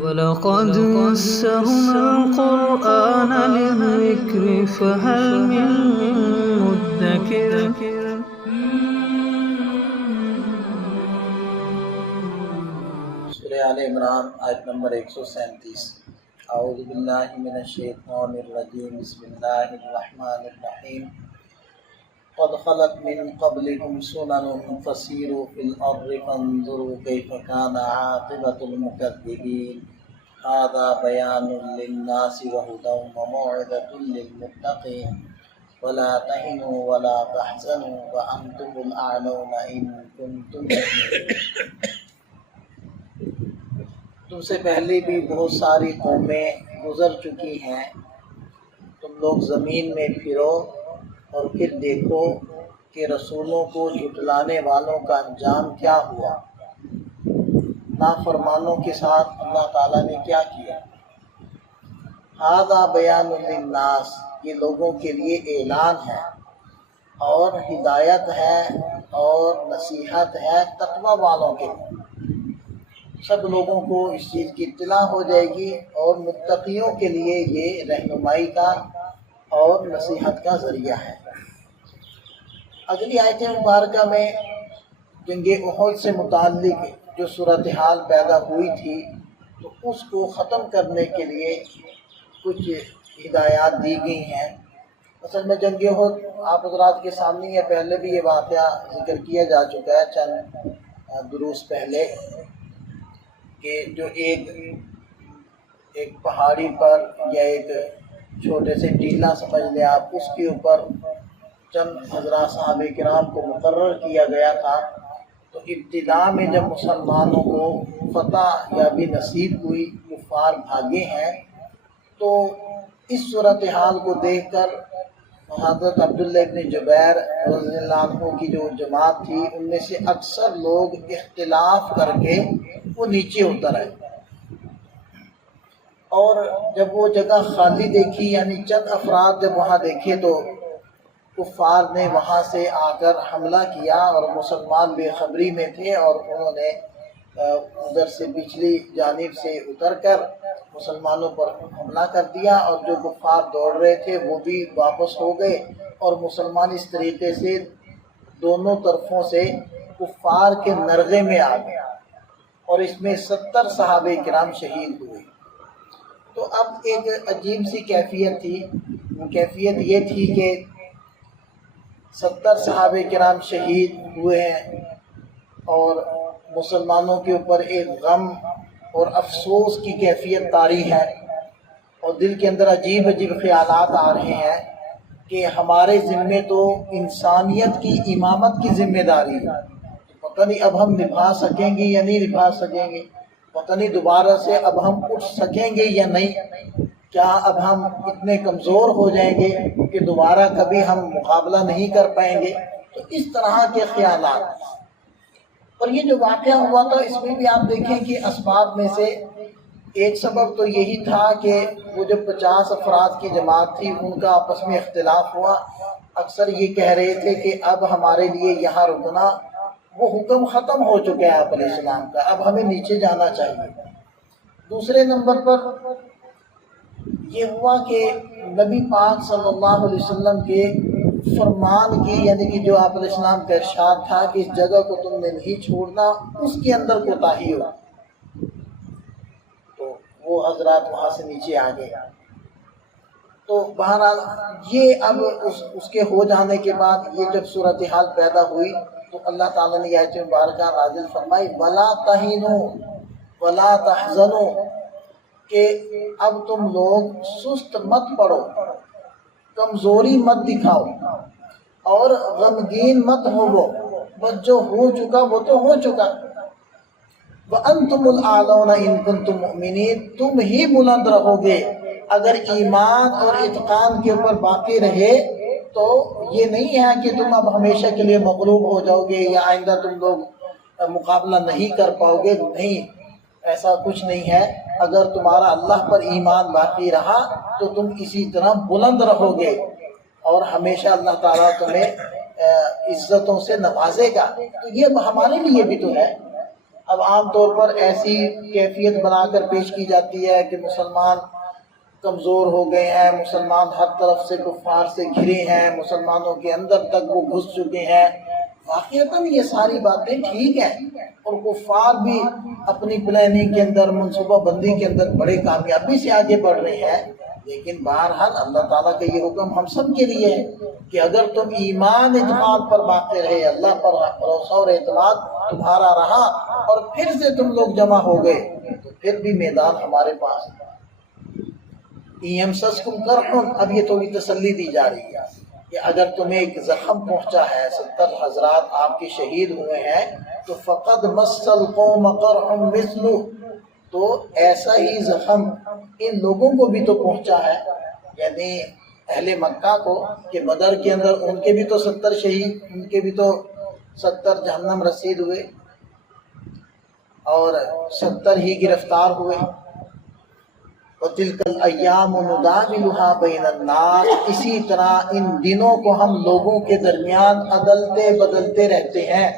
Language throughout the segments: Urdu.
وَلَقَدْ يَسَّرْنَا الْقُرْآنَ لِلذِّكْرِ فَهَلْ مِن مُّدَّكِرٍ سورہ آل عمران آیت نمبر 137۔ اعوذ باللہ من الشیطان الرجیم، بسم اللہ الرحمن الرحیم۔ قد خلت من قبلکم سنن فسیروا فی الارض فانظروا کیف کان عاقبۃ المکذبین۔ ھذا بیان للناس وہدی وموعظۃ للمتقین۔ ولا تہنوا ولا تحزنوا وانتم الاعلون ان کنتم مؤمنین۔ تم سے پہلے بھی بہت ساری قومیں گزر چکی ہیں، تم لوگ زمین میں پھرو اور پھر دیکھو کہ رسولوں کو جھٹلانے والوں کا انجام کیا ہوا، نافرمانوں کے ساتھ اللہ تعالیٰ نے کیا کیا۔ ھذا بیان للناس، یہ لوگوں کے لیے اعلان ہے اور ہدایت ہے اور نصیحت ہے تقوی والوں کے لیے۔ سب لوگوں کو اس چیز کی اطلاع ہو جائے گی اور متقیوں کے لیے یہ رہنمائی کا اور نصیحت کا ذریعہ ہے۔ اگلی آیت مبارکہ میں جنگ احد سے متعلق جو صورتحال پیدا ہوئی تھی تو اس کو ختم کرنے کے لیے کچھ ہدایات دی گئی ہیں۔ اصل میں جنگ احد آپ حضرات کے سامنے ہے، پہلے بھی یہ واقعہ ذکر کیا جا چکا ہے چند دروس پہلے، کہ جو ایک پہاڑی پر یا ایک چھوٹے سے ٹیلہ سمجھ لیں آپ، اس کے اوپر چند حضرات صحابہ کرام کو مقرر کیا گیا تھا۔ تو ابتدا میں جب مسلمانوں کو فتح یا بھی نصیب ہوئی، کفار بھاگے ہیں، تو اس صورتحال کو دیکھ کر حضرت عبداللہ ابن جبیر رضی اللہ عنہ کی جو جماعت تھی، ان میں سے اکثر لوگ اختلاف کر کے وہ نیچے اتر آئے، اور جب وہ جگہ خالی دیکھی، یعنی چند افراد جب وہاں دیکھے، تو کفار نے وہاں سے آ کر حملہ کیا اور مسلمان بے خبری میں تھے، اور انہوں نے ادھر سے پچھلی جانب سے اتر کر مسلمانوں پر حملہ کر دیا، اور جو کفار دوڑ رہے تھے وہ بھی واپس ہو گئے، اور مسلمان اس طریقے سے دونوں طرفوں سے کفار کے نرغے میں آ گئے، اور اس میں 70 صحابہ کرام شہید ہوئے۔ تو اب ایک عجیب سی کیفیت تھی، کیفیت یہ تھی کہ 70 صحابہ کرام شہید ہوئے ہیں، اور مسلمانوں کے اوپر ایک غم اور افسوس کی کیفیت طاری ہے، اور دل کے اندر عجیب عجیب خیالات آ رہے ہیں کہ ہمارے ذمے تو انسانیت کی امامت کی ذمہ داری ہے، پتہ نہیں اب ہم نبھا سکیں گے یا نہیں نبھا سکیں گے، پتہ نہیں دوبارہ سے اب ہم اٹھ سکیں گے یا نہیں، کیا اب ہم اتنے کمزور ہو جائیں گے کہ دوبارہ کبھی ہم مقابلہ نہیں کر پائیں گے۔ تو اس طرح کے خیالات، اور یہ جو واقعہ ہوا تھا اس میں بھی آپ دیکھیں کہ اسباب میں سے ایک سبب تو یہی تھا کہ وہ جو 50 افراد کی جماعت تھی ان کا آپس میں اختلاف ہوا، اکثر یہ کہہ رہے تھے کہ اب ہمارے لیے یہاں رکنا، وہ حکم ختم ہو چکا ہے آپ علیہ السلام کا، اب ہمیں نیچے جانا چاہیے۔ دوسرے نمبر پر یہ ہوا کہ نبی پاک صلی اللہ علیہ وسلم کے فرمان کی، یعنی کہ جو آپ علیہ السلام کا ارشاد تھا کہ اس جگہ کو تم نے نہیں چھوڑنا، اس کے اندر کوتاہی ہو، تو وہ حضرات وہاں سے نیچے آ گئے۔ تو بہرحال یہ اب اس کے ہو جانے کے بعد یہ جب صورتحال پیدا ہوئی تو اللہ تعالیٰ نے آیت مبارکہ نازل فرمائی وَلَا تَهِنُوا وَلَا تَحْزَنُوا، کہ اب تم لوگ سست مت پڑو، کمزوری مت دکھاؤ، اور غمگین مت ہوو، بس جو ہو چکا وہ تو ہو چکا۔ وَأَنْتُمُ الْأَعْلَوْنَ إِن كُنتُم مُؤْمِنِينَ، تم ہی بلند رہو گے اگر ایمان اور اتقان کے اوپر باقی رہے، تو یہ نہیں ہے کہ تم اب ہمیشہ کے لیے مغلوب ہو جاؤ گے یا آئندہ تم لوگ مقابلہ نہیں کر پاؤ گے، نہیں، ایسا کچھ نہیں ہے۔ اگر تمہارا اللہ پر ایمان باقی رہا تو تم اسی طرح بلند رہو گے، اور ہمیشہ اللہ تعالیٰ تمہیں عزتوں سے نوازے گا۔ تو یہ ہمارے لیے بھی تو ہے، اب عام طور پر ایسی کیفیت بنا کر پیش کی جاتی ہے کہ مسلمان کمزور ہو گئے ہیں، مسلمان ہر طرف سے کفار سے گھرے ہیں، مسلمانوں کے اندر تک وہ گھس چکے ہیں۔ واقعتاً یہ ساری باتیں ٹھیک ہیں، اور کفار بھی اپنی پلاننگ کے اندر، منصوبہ بندی کے اندر بڑے کامیابی سے آگے بڑھ رہے ہیں، لیکن بہرحال اللہ تعالیٰ کا یہ حکم ہم سب کے لیے ہے کہ اگر تم ایمان اعتماد پر باقی رہے، اللہ پر بھروسہ اور اعتماد تمہارا رہا اور پھر سے تم لوگ جمع ہو گئے، تو پھر بھی میدان ہمارے پاس ہے۔ یمسسکم قرح، اب یہ تو بھی تسلی دی جا رہی ہے کہ اگر تمہیں ایک زخم پہنچا ہے، 70 حضرات آپ کے شہید ہوئے ہیں، تو فقد مس القوم قرح مثلہ، تو ایسا ہی زخم ان لوگوں کو بھی تو پہنچا ہے، یعنی اہل مکہ کو، کہ بدر کے اندر ان کے بھی تو 70 شہید، ان کے بھی تو 70 جہنم رسید ہوئے اور 70 ہی گرفتار ہوئے۔ وَتِلْكَ الْأَيَّامُ نُدَاوِلُهَا بَيْنَ النَّاسِ، اسی طرح ان دنوں کو ہم لوگوں کے درمیان عدلتے بدلتے رہتے ہیں۔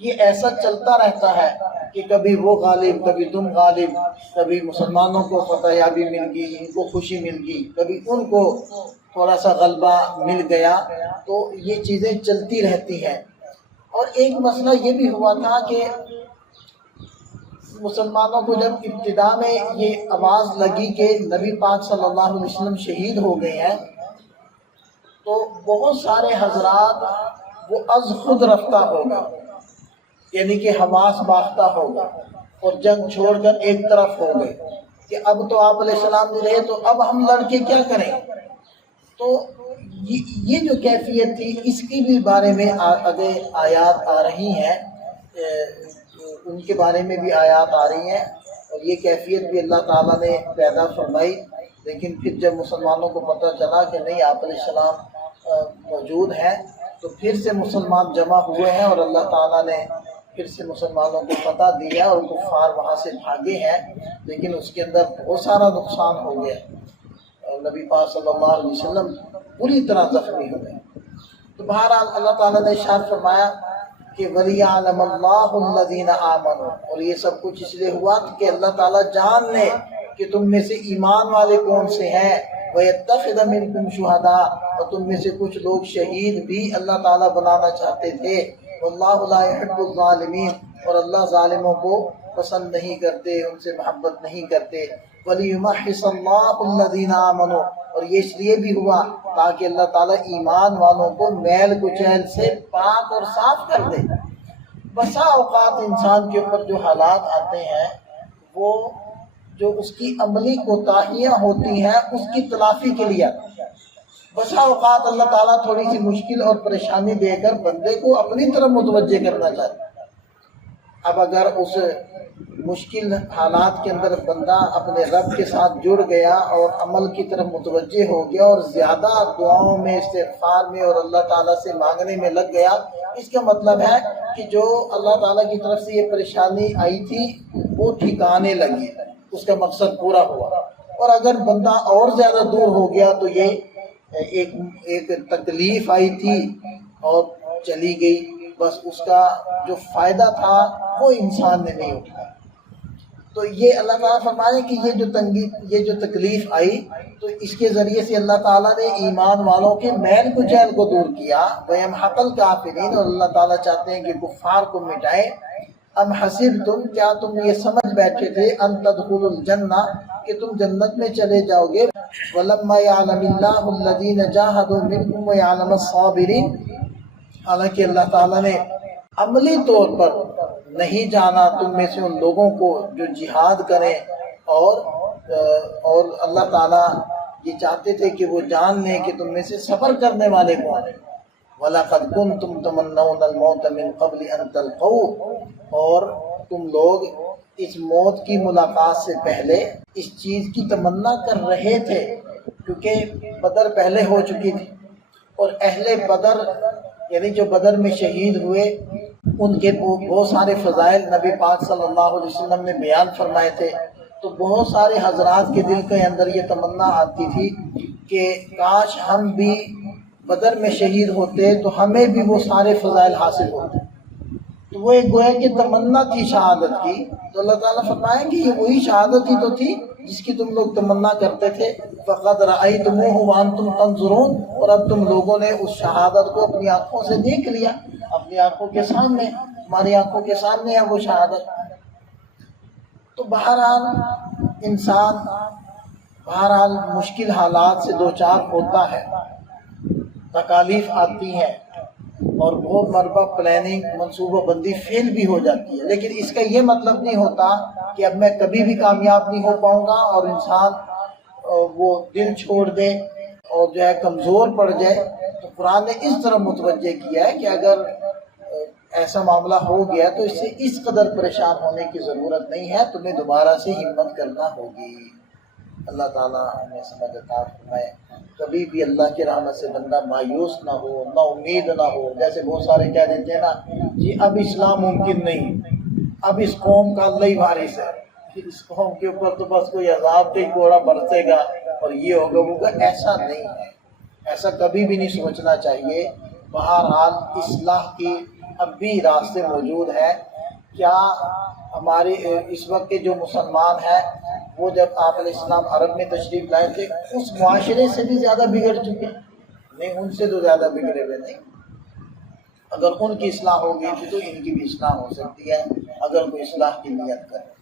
یہ ایسا چلتا رہتا ہے کہ کبھی وہ غالب، کبھی تم غالب، کبھی مسلمانوں کو فتح یابی مل گئی، ان کو خوشی مل گئی، کبھی ان کو تھوڑا سا غلبہ مل گیا، تو یہ چیزیں چلتی رہتی ہیں۔ اور ایک مسئلہ یہ بھی ہوا تھا کہ مسلمانوں کو جب ابتدا میں یہ آواز لگی کہ نبی پاک صلی اللہ علیہ وسلم شہید ہو گئے ہیں، تو بہت سارے حضرات وہ از خود رفتہ ہو گئے، یعنی کہ حواس باختہ ہو گئے اور جنگ چھوڑ کر ایک طرف ہو گئے کہ اب تو آپ علیہ السلام نہیں رہے، تو اب ہم لڑ کے کیا کریں۔ تو یہ جو کیفیت تھی، اس کی بھی بارے میں آگے آیات آ رہی ہیں، ان کے بارے میں بھی آیات آ رہی ہیں، اور یہ کیفیت بھی اللہ تعالیٰ نے پیدا فرمائی۔ لیکن پھر جب مسلمانوں کو پتہ چلا کہ نہیں آپ علیہ السلام موجود ہیں، تو پھر سے مسلمان جمع ہوئے ہیں، اور اللہ تعالیٰ نے پھر سے مسلمانوں کو فتح دی ہے، اور کفار وہاں سے بھاگے ہیں، لیکن اس کے اندر بہت سارا نقصان ہو گیا، اور نبی پاک صلی اللہ علیہ وسلم پوری طرح زخمی ہوئے۔ تو بہرحال اللہ تعالیٰ نے ارشاد فرمایا کہ وَلِيَعْلَمَ اللَّهُ الَّذِينَ آمَنُوا، اور یہ سب کچھ اس لیے ہوا کہ اللہ تعالیٰ جان لے کہ تم میں سے ایمان والے کون سے ہیں، وَيَتَّخِذَ مِنْكُمْ شُهَدَاءَ، اور تم میں سے کچھ لوگ شہید بھی اللہ تعالیٰ بنانا چاہتے تھے، وَاللَّهُ لَا يُحِبُّ الظَّالِمِينَ، اور اللہ ظالموں کو پسند نہیں کرتے، ان سے محبت نہیں کرتے، وَلِيُمَحِّصَ اللَّهُ الَّذِينَ آمَنُوا، اور یہ اس لیے بھی ہوا تاکہ اللہ تعالیٰ ایمان والوں کو میل کچیل سے پاک اور صاف کر دے۔ بسا اوقات انسان کے اوپر جو حالات آتے ہیں، وہ جو اس کی عملی کوتاہیاں ہوتی ہیں، اس کی تلافی کے لیے آتی ہیں۔ بسا اوقات اللہ تعالیٰ تھوڑی سی مشکل اور پریشانی دے کر بندے کو اپنی طرف متوجہ کرنا چاہتا ہے۔ اب اگر اس مشکل حالات کے اندر بندہ اپنے رب کے ساتھ جڑ گیا اور عمل کی طرف متوجہ ہو گیا اور زیادہ دعاؤں میں، استغفار میں اور اللہ تعالیٰ سے مانگنے میں لگ گیا، اس کا مطلب ہے کہ جو اللہ تعالیٰ کی طرف سے یہ پریشانی آئی تھی وہ ٹھکانے لگی، اس کا مقصد پورا ہوا۔ اور اگر بندہ اور زیادہ دور ہو گیا تو یہ ایک تکلیف آئی تھی اور چلی گئی، بس اس کا جو فائدہ تھا وہ انسان نے نہیں اٹھایا۔ تو یہ اللہ تعالیٰ فرمائے کہ یہ جو تکلیف آئی، تو اس کے ذریعے سے اللہ تعالیٰ نے ایمان والوں کے میل کچیل کو دور کیا، وَيَمْحَقَ الْكَافِرِينَ، اور اللہ تعالیٰ چاہتے ہیں کہ کفار کو مٹائیں۔ ام حسبتم، کیا تم یہ سمجھ بیٹھے تھے، ان تدخلوا الجنہ، کہ تم جنت میں چلے جاؤ گے، وَلَمَّا يَعْلَمِ اللَّهُ الَّذِينَ جَاهَدُوا مِنْكُمْ وَيَعْلَمَ الصَّابِرِينَ، حالانکہ اللہ تعالیٰ نے عملی طور پر نہیں جانا تم میں سے ان لوگوں کو جو جہاد کریں، اور اللہ تعالیٰ یہ چاہتے تھے کہ وہ جان لیں کہ تم میں سے صبر کرنے والے کون ہیں۔ وَلَقَدْ كُنْتُمْ تَمَنَّوْنَ الْمَوْتَ مِنْ قَبْلِ أَنْ تَلْقَوْهُ، اور تم لوگ اس موت کی ملاقات سے پہلے اس چیز کی تمنا کر رہے تھے، کیونکہ بدر پہلے ہو چکی تھی، اور اہل بدر یعنی جو بدر میں شہید ہوئے ان کے بہت سارے فضائل نبی پاک صلی اللہ علیہ وسلم نے بیان فرمائے تھے۔ تو بہت سارے حضرات کے دل کے اندر یہ تمنا آتی تھی کہ کاش ہم بھی بدر میں شہید ہوتے تو ہمیں بھی وہ سارے فضائل حاصل ہوتے۔ تو وہ ایک گویا کہ تمنا تھی شہادت کی، تو اللہ تعالیٰ فرمائیں کہ یہ وہی شہادت ہی تو تھی جس کی تم لوگ تمنا کرتے تھے، فقد رأیتموہ وانتم تنظرون، اور اب تم لوگوں نے اس شہادت کو اپنی آنکھوں سے دیکھ لیا، اپنی آنکھوں کے سامنے، ہماری آنکھوں کے سامنے ہے وہ شہادت۔ تو بہرحال انسان مشکل حالات سے دوچار ہوتا ہے، تکالیف آتی ہیں، اور بہت مرتبہ پلاننگ منصوبہ بندی فیل بھی ہو جاتی ہے، لیکن اس کا یہ مطلب نہیں ہوتا کہ اب میں کبھی بھی کامیاب نہیں ہو پاؤں گا اور انسان وہ دل چھوڑ دے اور جو ہے کمزور پڑ جائے۔ تو قرآن نے اس طرح متوجہ کیا ہے کہ اگر ایسا معاملہ ہو گیا تو اس سے اس قدر پریشان ہونے کی ضرورت نہیں ہے، تمہیں دوبارہ سے ہمت کرنا ہوگی۔ اللہ تعالیٰ ہمیں سمجھ عطا فرمائے۔ کبھی بھی اللہ کی رحمت سے بندہ مایوس نہ ہو، نا امید نہ ہو۔ جیسے بہت سارے کہہ دیتے ہیں نا جی اب اسلام ممکن نہیں، اب اس قوم کا اللہ ہی وارث ہے، اس قوم کے اوپر تو بس کوئی عذاب کا کوڑا برسے گا اور یہ ہوگا وہ ہوگا۔ ایسا نہیں ہے، ایسا کبھی بھی نہیں سوچنا چاہیے۔ بہرحال اصلاح کی اب بھی راستے موجود ہیں۔ کیا ہمارے اس وقت کے جو مسلمان ہیں وہ جب آپ علیہ السلام عرب میں تشریف لائے تھے اس معاشرے سے بھی زیادہ بگڑ چکے؟ نہیں، ان سے تو زیادہ بگڑے ہوئے نہیں۔ اگر ان کی اصلاح ہوگی تو ان کی بھی اصلاح ہو سکتی ہے اگر کوئی اصلاح کی نیت کرے۔